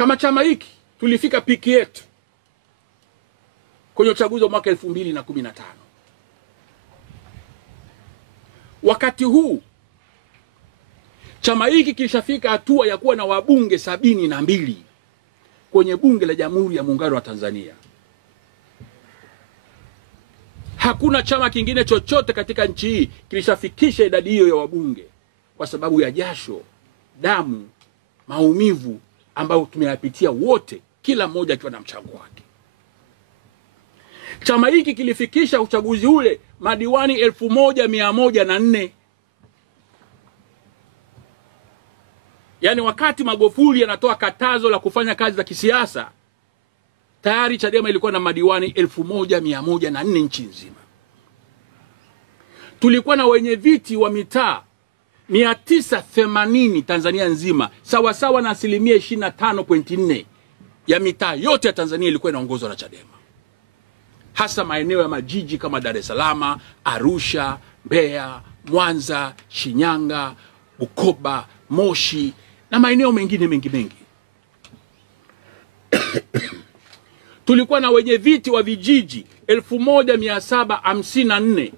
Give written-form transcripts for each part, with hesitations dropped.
Kama chama hiki tulifika piki yetu kwenye uchaguzi wa mwaka 2015. Wakati huu chama hiki kilishafika hatua ya kuwa na wabunge 72 kwenye bunge la Jamhuri ya Muungano wa Tanzania. Hakuna chama kingine chochote katika nchi hii kilishafikisha idadi hiyo ya wabunge, kwa sababu ya jasho, damu, maumivu ambayo tumeyapitia wote, kila mmoja akiwa na mchango wake. Chama hiki kilifikisha uchaguzi ule madiwani 1104. Yaani wakati Magufuli anatoa katazo la kufanya kazi za kisiasa, tayari Chadema ilikuwa na madiwani 1104 nchi nzima. Tulikuwa na wenye viti wa mitaa 980 Tanzania nzima, sawa sawa na 25.4% ya mitaa yote ya Tanzania ilikuwa inaongozwa na Chadema. Hasa maeneo ya majiji kama Dar es Salaam, Arusha, Mbeya, Mwanza, Shinyanga, Bukoba, Moshi na maeneo mengine mengi. Tulikuwa na wenye viti wa vijiji 1754,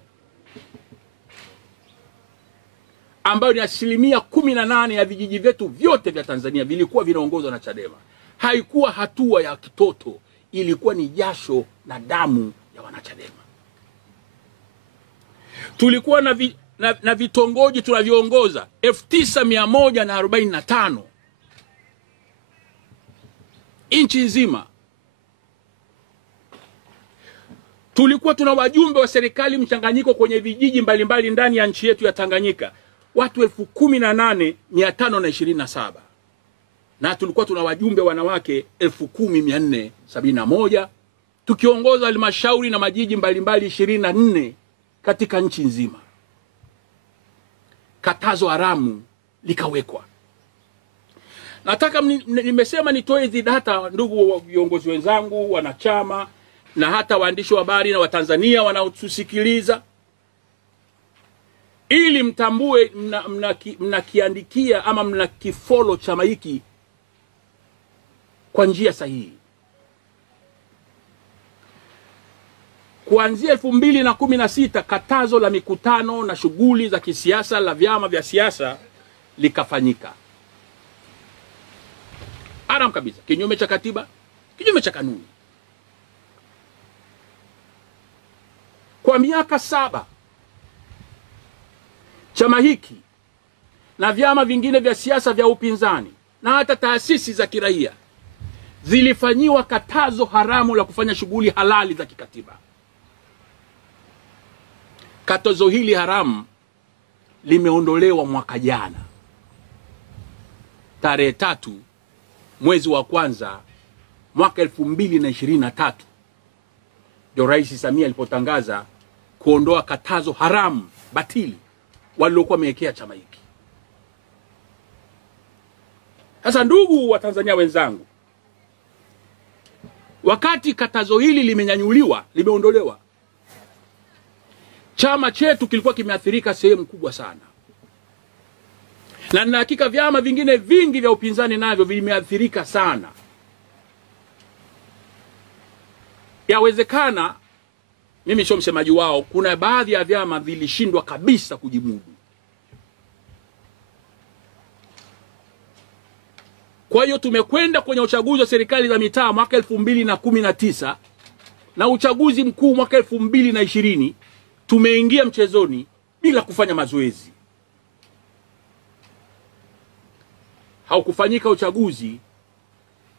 ambayo ni 18% ya vijiji vyetu vyote vya Tanzania vilikuwa vinaongozwa na Chadema. Haikuwa hatua ya kitoto, ilikuwa ni jasho na damu ya wanachadema. Tulikuwa na vitongoji tunavyoongoza 9145 nchi nzima. Tulikuwa tuna wajumbe wa serikali mchanganyiko kwenye vijiji mbalimbali ndani ya nchi yetu ya Tanganyika, watu 18527. Na tulikuwa tuna wajumbe wanawake 10471, tukiongoza halmashauri na majiji mbalimbali 24 katika nchi nzima. Katazo haramu likawekwa. Nataka nimesema nitoe hizi data, ndugu viongozi wenzangu, wanachama na hata waandishi wa habari na Watanzania wanaotusikiliza, ili mtambue mnakiandikia ama mnakifollow chama hiki kwa njia sahihi. Kuanzia 2016 katazo la mikutano na shughuli za kisiasa la vyama vya siasa likafanyika. Haram kabisa, kinyume cha katiba, kinyume cha kanuni. Kwa miaka 7 chama hiki na vyama vingine vya siasa vya upinzani na hata taasisi za kiraia zilifanyiwa katazo haramu la kufanya shughuli halali za kikatiba. Katazo hili haramu limeondolewa mwaka jana, tarehe 3 mwezi wa kwanza mwaka 2023, ndio Rais Samia alipotangaza kuondoa katazo haramu batili walilokuwa wamewekea chama hiki. Sasa ndugu wa Tanzania wenzangu, wakati katazo hili limenyanyuliwa, limeondolewa, chama chetu kilikuwa kimeathirika sehemu kubwa sana. Na hakika vyama vingine vingi vya upinzani navyo vimeathirika sana. Yawezekana, mimi sio msemaji wao, kuna baadhi ya vyama vilishindwa kabisa kujimudu. Kwa hiyo tumekwenda kwenye uchaguzi wa serikali za mitaa mwaka 2019 na uchaguzi mkuu mwaka 2020, tumeingia mchezoni bila kufanya mazoezi. Haukufanyika uchaguzi,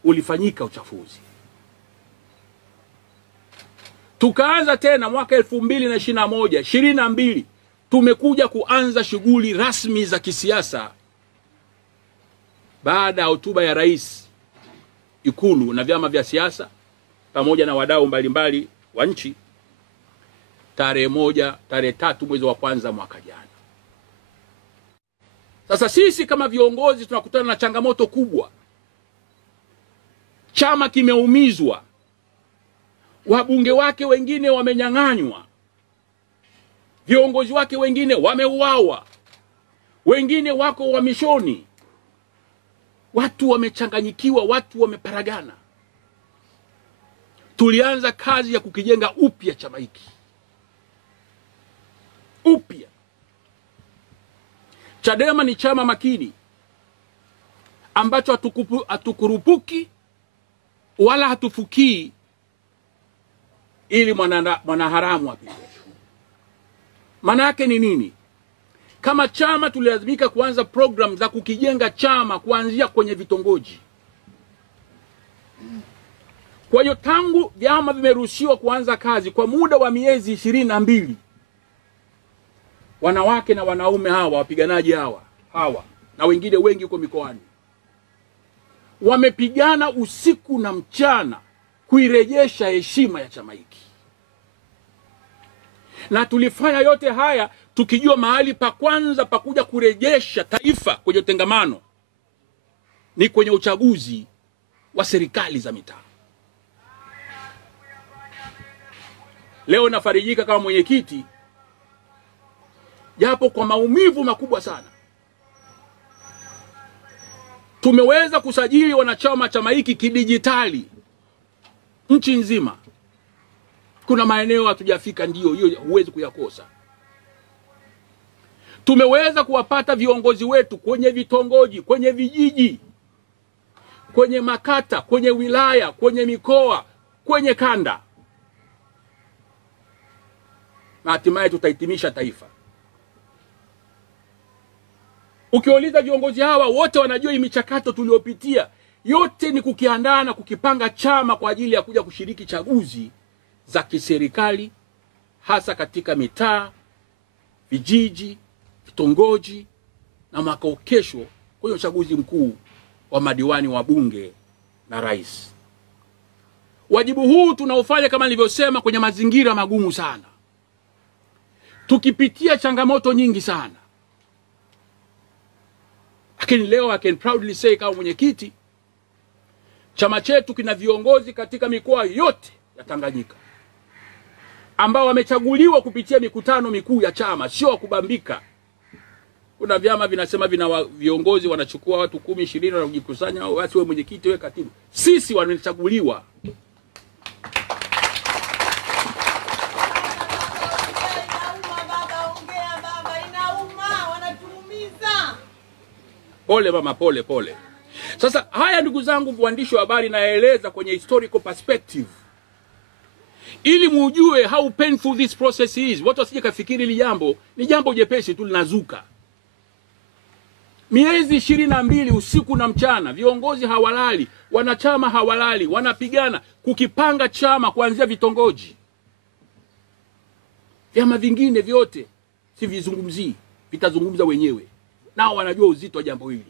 ulifanyika uchafuzi. Tukaanza tena mwaka 2021, 22, tumekuja kuanza shughuli rasmi za kisiasa baada ya hotuba ya Rais Ikulu na vyama vya siasa pamoja na wadau mbalimbali wa nchi tarehe 3 mwezi wa kwanza mwaka jana. Sasa sisi kama viongozi tunakutana na changamoto kubwa. Chama kimeumizwa, wabunge wake wengine wamenyang'anywa, viongozi wake wengine wameuawa, wengine wako uhamishoni. Watu wamechanganyikiwa, watu wameparagana. Tulianza kazi ya kukijenga upya chama hiki. Upya. Chadema ni chama makini ambacho hatukurupuki wala hatufukii ili mwanaharamu apite. Maana yake ni nini? Kama chama tulilazimika kuanza program za kukijenga chama kuanzia kwenye vitongoji. Kwa hiyo tangu vyama vimeruhusiwa kuanza kazi kwa muda wa miezi 22, wanawake na wanaume hawa wapiganaji hawa na wengine wengi huko mikoani wamepigana usiku na mchana kuirejesha heshima ya chama hiki. Na tulifanya yote haya tukijua mahali pa kwanza pa kuja kurejesha taifa kwenye utengamano ni kwenye uchaguzi wa serikali za mitaa. Leo nafarijika kama mwenyekiti, japo kwa maumivu makubwa sana. Tumeweza kusajili wanachama chama hiki kidijitali nchi nzima. Kuna maeneo hatujafika, ndio hiyo huwezi kuyakosa. Tumeweza kuwapata viongozi wetu kwenye vitongoji, kwenye vijiji, kwenye makata, kwenye wilaya, kwenye mikoa, kwenye kanda. Na hatimaye tutahitimisha taifa. Ukiuliza viongozi hawa wote wanajua hii michakato tuliopitia. Yote ni kukiandaa na kukipanga chama kwa ajili ya kuja kushiriki chaguzi za kiserikali, hasa katika mitaa, vijiji, vitongoji na mwaka kesho kwenye uchaguzi mkuu wa madiwani wa bunge na rais. Wajibu huu tunaofanya kama nilivyosema kwenye mazingira magumu sana. Tukipitia changamoto nyingi sana. Lakini leo I can proudly say kama mwenyekiti, chama chetu kina viongozi katika mikoa yote ya Tanganyika ambao wamechaguliwa kupitia mikutano mikuu ya chama, sio kubambika. Kuna vyama vinasema vina viongozi wanachukua watu 10, 20 na kujikusanya, au basi wewe mwenyekiti, wewe katibu. Sisi wamechaguliwa. Pole mama, pole. Sasa haya ndugu zangu waandishi wa habari, naeleza kwenye historical perspective ili mujue how painful this process is. Watu wasije kafikiri hili jambo ni jambo jepesi tu linazuka. Miezi 22 usiku na mchana, viongozi hawalali, wanachama hawalali, wanapigana kukipanga chama kuanzia vitongoji. Vyama vingine vyote si vizungumzii, vitazungumza wenyewe. Nao wanajua uzito wa jambo hili.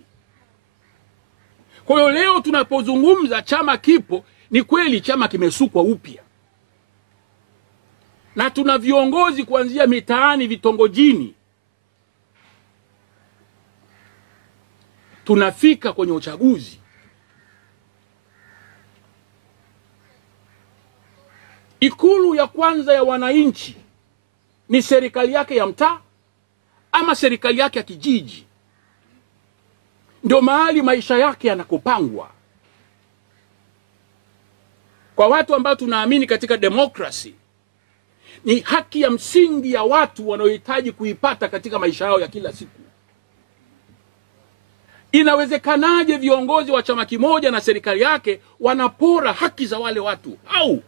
Kwa hiyo leo tunapozungumza chama kipo, ni kweli chama kimesukwa upya. Na tuna viongozi kuanzia mitaani, vitongojini. Tunafika kwenye uchaguzi. Ikulu ya kwanza ya wananchi ni serikali yake ya mtaa ama serikali yake ya kijiji. Ndio mahali maisha yake yanakopangwa. Kwa watu ambao tunaamini katika demokrasi, ni haki ya msingi ya watu wanaohitaji kuipata katika maisha yao ya kila siku. Inawezekanaje viongozi wa chama kimoja na serikali yake wanapora haki za wale watu? Au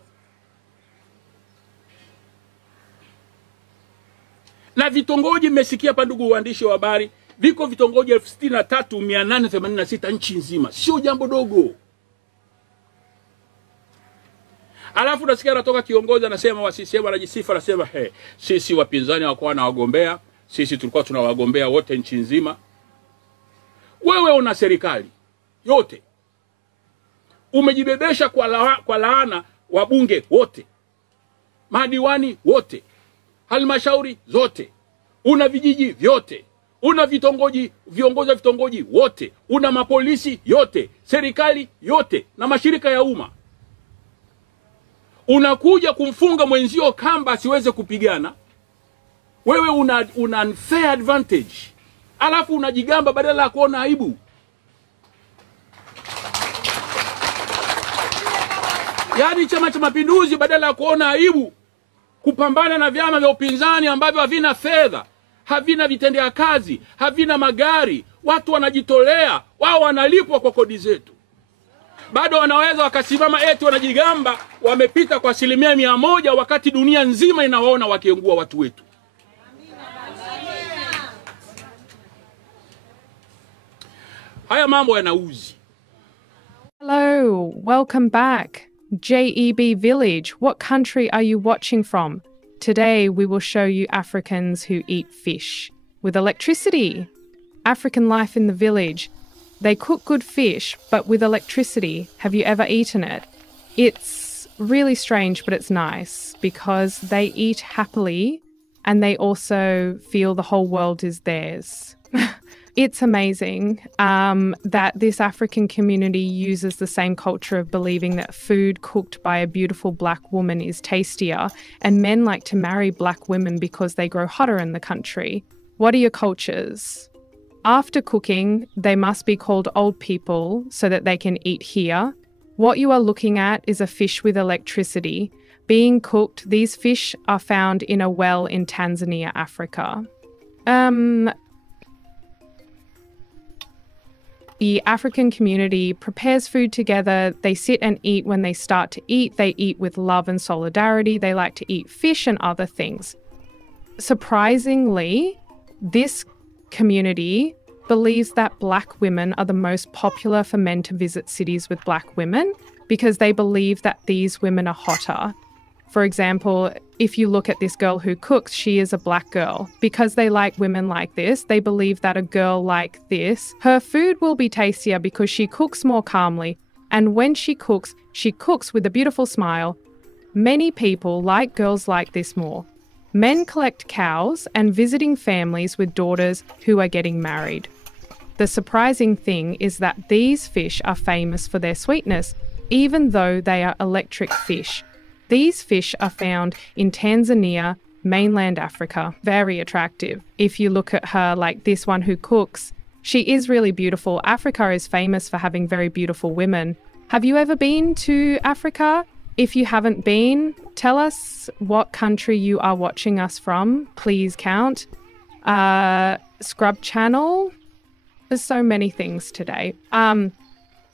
na vitongoji, mmesikia hapa ndugu waandishi wa habari, viko vitongoji 63,886 nchi nzima. Sio jambo dogo. Alafu nasikia anatoka kiongozi anasema wa CCM anajisifa, anasema sisi wapinzani wako na wagombea, sisi tulikuwa tuna wagombea wote nchi nzima. Wewe una serikali yote, umejibebesha kwa laana wabunge wote, madiwani wote, halmashauri zote, una vijiji vyote, una vitongoji, viongozi wa vitongoji wote, una mapolisi yote, serikali yote na mashirika ya umma. Unakuja kumfunga mwenzio kamba asiweze kupigana. Wewe una unfair advantage. Alafu unajigamba badala ya kuona aibu. Yaani Chama cha Mapinduzi badala ya kuona aibu kupambana na vyama vya upinzani ambavyo havina fedha, havina vitendea kazi, havina magari, watu wanajitolea, wao wanalipwa kwa kodi zetu, bado wanaweza wakasimama eti wanajigamba wamepita kwa 100% wakati dunia nzima inawaona wakiengua watu wetu. Haya mambo yanauzi. Hello, welcome back. JEB Village, what country are you watching from? Today we will show you Africans who eat fish with electricity. African life in the village. They cook good fish, but with electricity. Have you ever eaten it? It's really strange, but it's nice because they eat happily and they also feel the whole world is theirs. It's amazing that this African community uses the same culture of believing that food cooked by a beautiful black woman is tastier, and men like to marry black women because they grow hotter in the country. What are your cultures? After cooking, they must be called old people so that they can eat here. What you are looking at is a fish with electricity. Being cooked, these fish are found in a well in Tanzania, Africa. The African community prepares food together. They sit and eat when they start to eat. They eat with love and solidarity. They like to eat fish and other things. Surprisingly, this community believes that black women are the most popular for men to visit cities with black women because they believe that these women are hotter. For example, if you look at this girl who cooks, she is a black girl. Because they like women like this, they believe that a girl like this, her food will be tastier because she cooks more calmly. And when she cooks with a beautiful smile. Many people like girls like this more. Men collect cows and visiting families with daughters who are getting married. The surprising thing is that these fish are famous for their sweetness, even though they are electric fish. These fish are found in Tanzania, mainland Africa. Very attractive. If you look at her like this one who cooks, she is really beautiful. Africa is famous for having very beautiful women. Have you ever been to Africa? If you haven't been, tell us what country you are watching us from. Please count. Scrub channel. There's so many things today.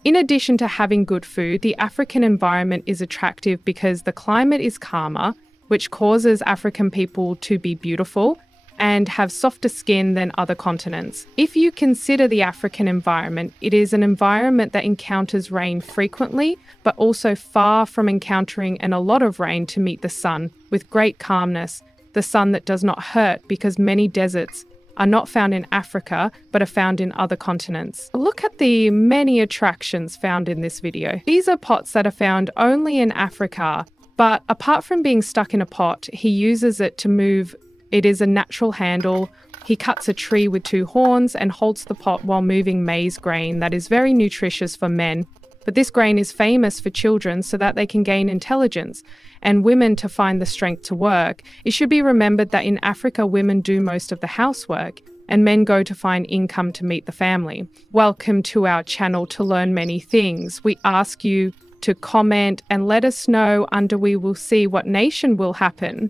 In addition to having good food, the African environment is attractive because the climate is calmer, which causes African people to be beautiful and have softer skin than other continents. If you consider the African environment, it is an environment that encounters rain frequently, but also far from encountering a lot of rain to meet the sun with great calmness, the sun that does not hurt because many deserts are not found in Africa, but are found in other continents. Look at the many attractions found in this video. These are pots that are found only in Africa, but apart from being stuck in a pot, he uses it to move. It is a natural handle. He cuts a tree with 2 horns and holds the pot while moving maize grain that is very nutritious for men. But this grain is famous for children so that they can gain intelligence and women to find the strength to work. It should be remembered that in Africa, women do most of the housework and men go to find income to meet the family. Welcome to our channel to learn many things. We ask you to comment and let us know under we will see what nation will happen.